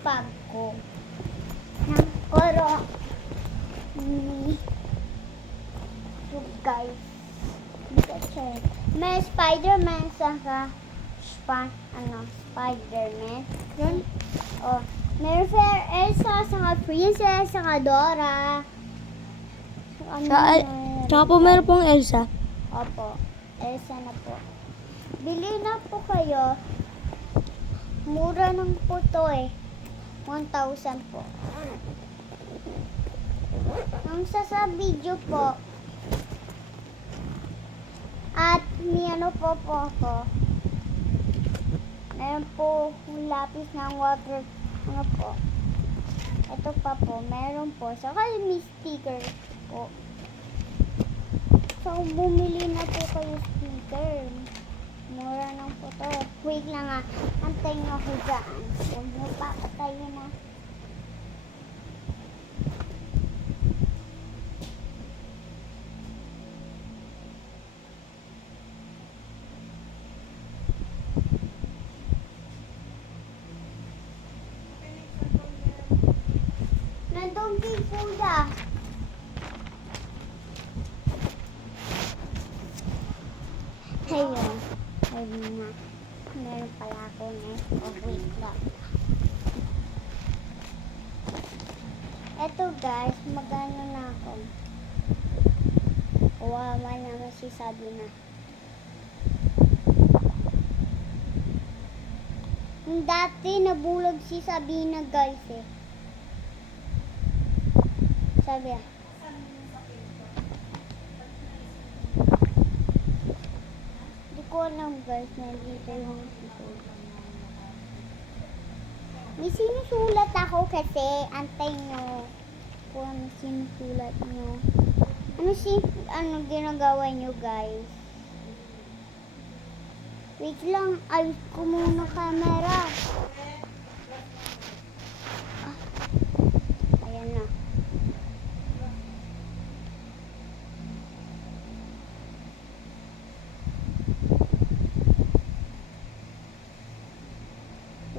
bag ko. Ng koro ni so guys. May Spider-Man saka Spider-Man. Yun. Oh, may Elsa saka Princess saka Dora. Tsaka po meron pong Elsa. Opo, Elsa na po. Bili na po kayo. Mura ng po to eh. 1,000 po. Ang sa video po. At may ano po ako. Meron po lapis ng water. Ano po. Ito pa po. Meron po. Saka may sticker po. So, bumili na po kayo sticker. Mura lang po to. Wait lang nga. Antayin nyo ako dyan. Huwag nyo papatayin na. Nandun kay Kuya. Ayun. Ayun na. Meron pala ako na. Oh, wait lang. Eto guys, magano na ako. Kawawa naman si Sabina. Dati nabulag si Sabina guys eh. Sabi ah. Hindi ko alam guys, nandito yung ito. May sinusulat ako kasi, antay nyo. Kung ano sinusulat nyo. Ano ginagawa nyo guys? Wait lang, ayos ko muna camera. Ayan na.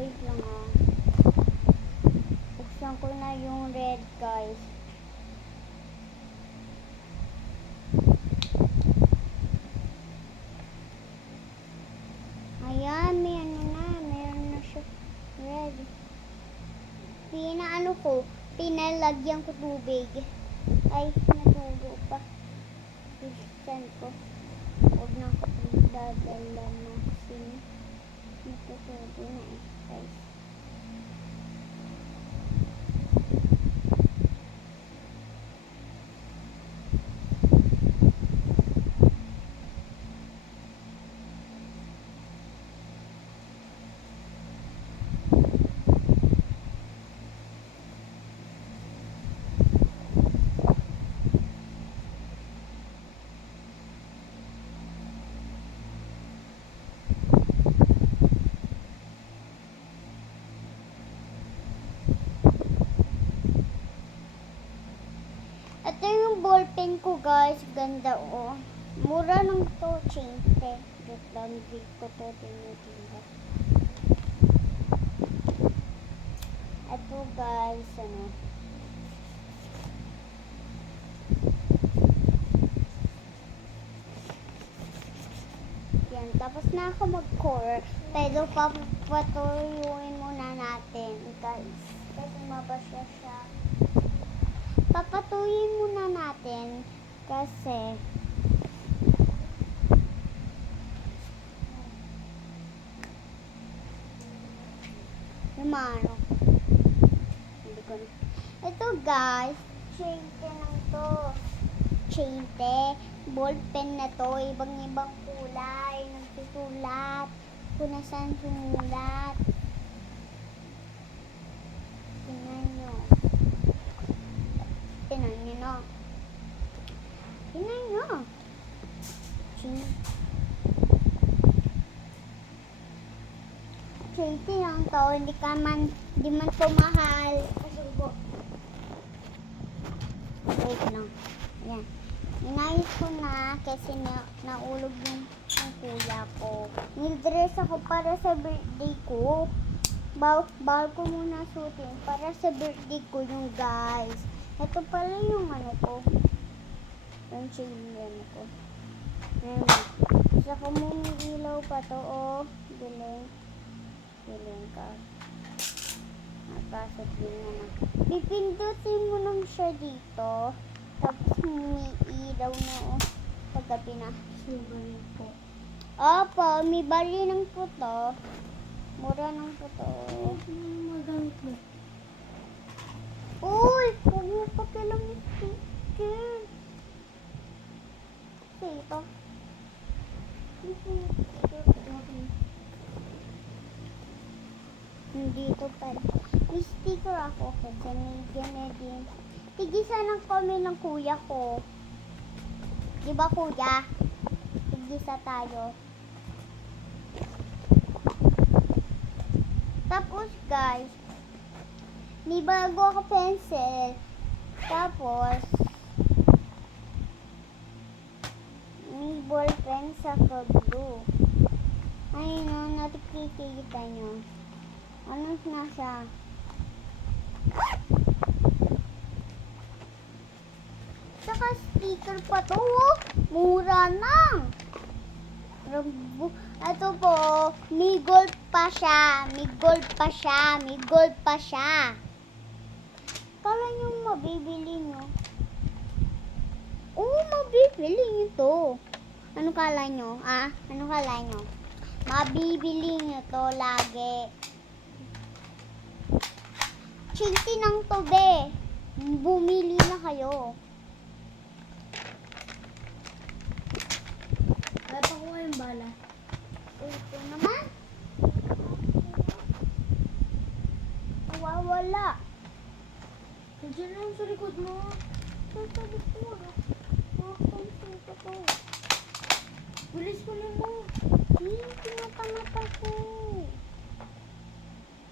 Wait lang ah. Buksan ko na yung red guys. Ayan, may ano na. Meron na siya red. Pinaano ko, pinalagyan ko tubig. Ay, natugo pa. Buksan ko. Huwag na ako dadala na kasi natutubo na eh. Guys. Ito yung ballpen ko guys. Ganda oh. Mura ng to. Chinte. Just lang ko to. Tinitinda. Ito guys. Ano. Yan. Tapos na ako mag-core. Pero papatuyuin muna natin guys. Kasi mabasa siya. Papatuyin muna natin kasi lumano. Hindi ko na. Ito guys, chinte lang to. Chinte, ballpen na to, ibang-ibang kulay, nagsusulat, kung nasaan sumulat. Tingnan nyo. Tingnan nyo no. Tingnan nyo. Chinte lang to, hindi man to mahal. Kasubo. Wait lang. Ayan. Inayos ko na kasi naulog yung kuya ko. Nildress ako para sa birthday ko. Bawal ko muna suotin para sa birthday ko yung guys. Ito pala yung ano ko. Yung chain ko. Ayan. Saka may ilaw pa to. Oh, dilim. Dilim ka. Napasok din naman. Pipindutin mo lang siya dito. Tapos may ilaw na paggabi na. Silver po. Opo, may bali ng puto. Mura ng puto. Magamit mo. Uy! Huwag mo pakialam yung sticker. Ito. Dito pala. May sticker ako. Ganyan din. Tigisa ng kami ng kuya ko. Di ba kuya? Tigisa tayo. Tapos guys, may bago ako pencil. Tapos, may ball pen sa blue. Ayun o, nakikita nyo. Ano na siya? Saka sticker pa to. Oh. Mura na. Ito po, may gold pa siya. May gold pa siya. May gold pa siya. Kala nyo mabibili nyo? Oo, mabibili nyo to. Ano kala nyo? Ano kala nyo? Mabibili nyo to lagi. Chinti ng tobe. Bumili na kayo. Ay, pakuha yung bala. Ito naman. Nawawala. Nandiyan lang sa likod mo. Sa likod. Nakakonsenta ko. Bilis mo lang mo. Tinatamad ako.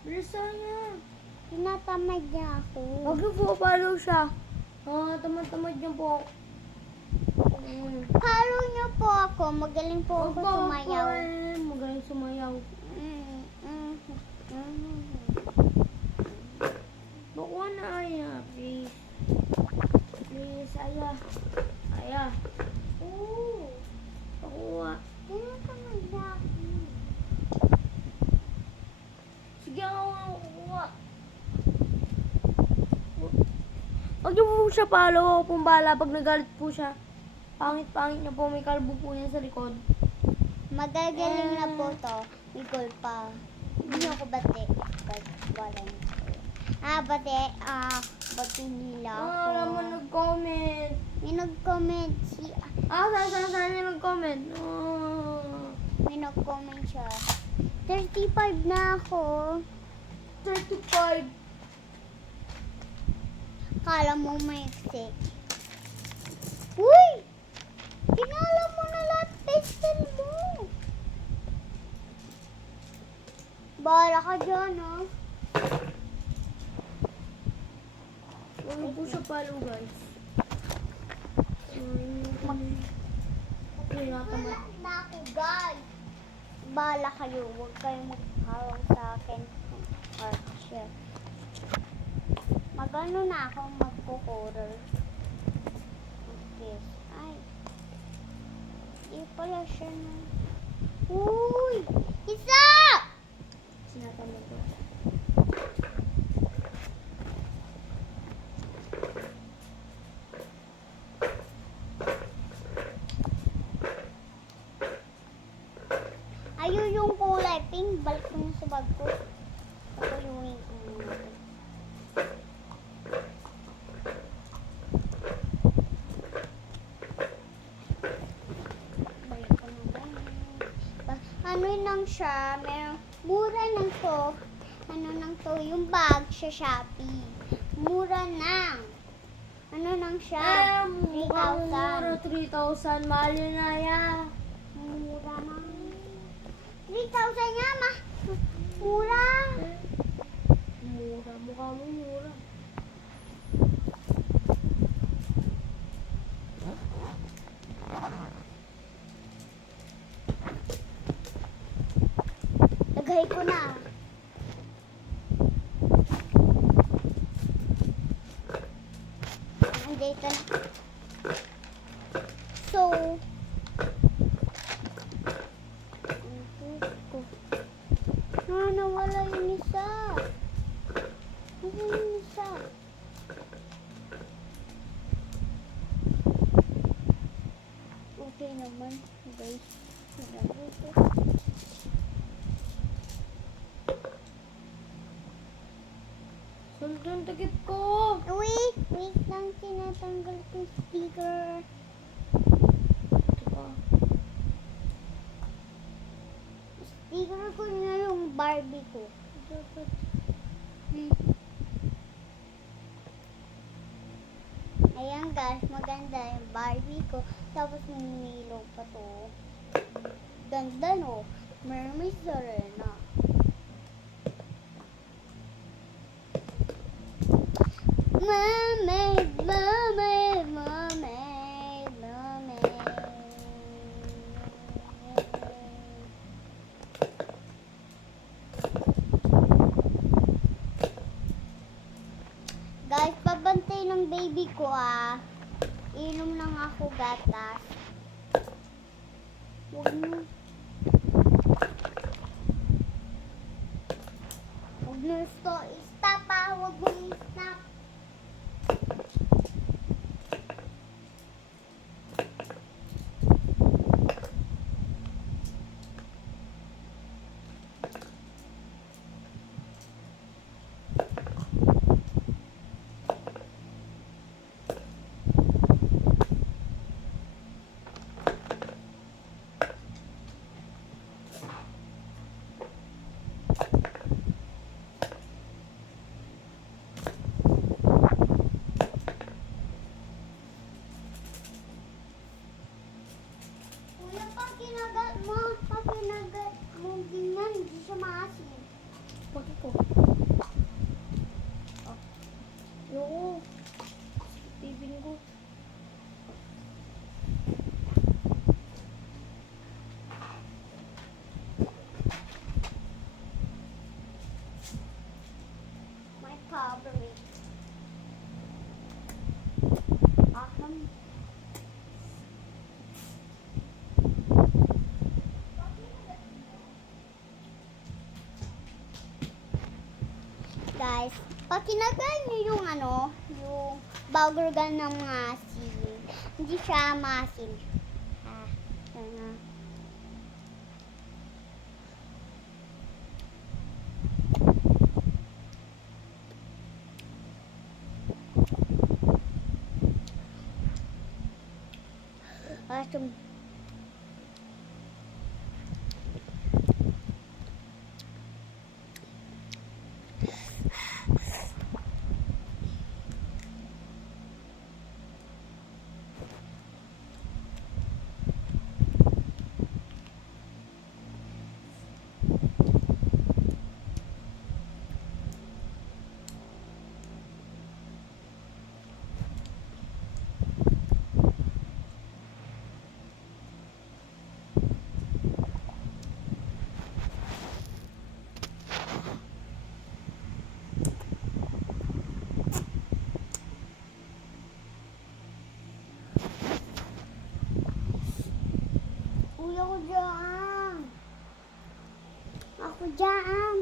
Bilisan niya. Tinatamad niya ako. Huwag niyo po, follow siya. Tamad-tamad niya po. Follow niyo po ako. Magaling po ako sumayaw. Magaling sumayaw. Bakuha na, Aya. Please. Please, Aya. Aya. Oo. Bakuha. Tinatamad niya ako. Sige, ako nga kukuha. Huwag niyo po siya follow. Ako pong bala pag nagalit po siya. Pangit-pangit na po. May kalbo po yan sa likod. Magagaling na po to. May goal pa. Hindi ako bate. Wala niyo. Bate. Bate nila ako. Alam mo nag-comment. May nag-comment si... Saan niya nag-comment? May nag-comment siya. 35 na ako. 35. Kala mo maiksi. Uy! Kinala mo na lahat pencil mo. Bahala ka dyan, oh. Huwag po siya follow, guys. Okay, nakamot. Wala na ako, guys. Bahala kayo. Huwag kayong mag-follow sa akin. Or share. Magano na ako magkukural. Okay. Ay. Hindi pala siya na. Uy! Isa! Sinatama ko. Ayun yung kulay pink. Balik ko na sa bag ko. Ito yung wing ko muna. Balik ko na ba? Ano lang siya? Mura lang to. Ano lang to? Yung bag sa Shopee. Mura lang. Ano lang siya? 3,000. 3,000. Mahal yun na, ya. Mura na. 3,000 nga, mura. Mura. Mukha mo mura. Lagay ko na. Ito na. So, ang Diyos ko. Nawala yung isa. Nasaan yung isa? Okay naman, guys. Nalagay ko. Saan takip ko? Wait lang, tinatanggal ko yung sticker. Ito pa. Sticker ko na yung Barbie ko. Dapat. Ayan guys, maganda yung Barbie ko. Tapos may nilong pa to. Ganda no. Mermaid Serena. Mermaid, mermaid, mermaid, mermaid. Guys, pabantay ng baby ko Inom lang ako gatas. Huwag niyo. Huwag niyo stop Huwag mo i-stop. Kuya, pag kinagat mo ganyan, hindi siya maasin. Bakit ko? Ayoko. Tibin ko. My favorite. Awesome. Guys, pag kinagat niyo yung yung burger gun ng asin, hindi siya maasim. Ito na. Awesome. Uy, ako dyan. Ako dyan.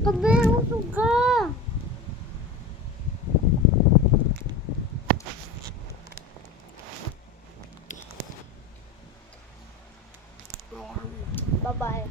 Tabi, usog ka. Ayan. Bye-bye.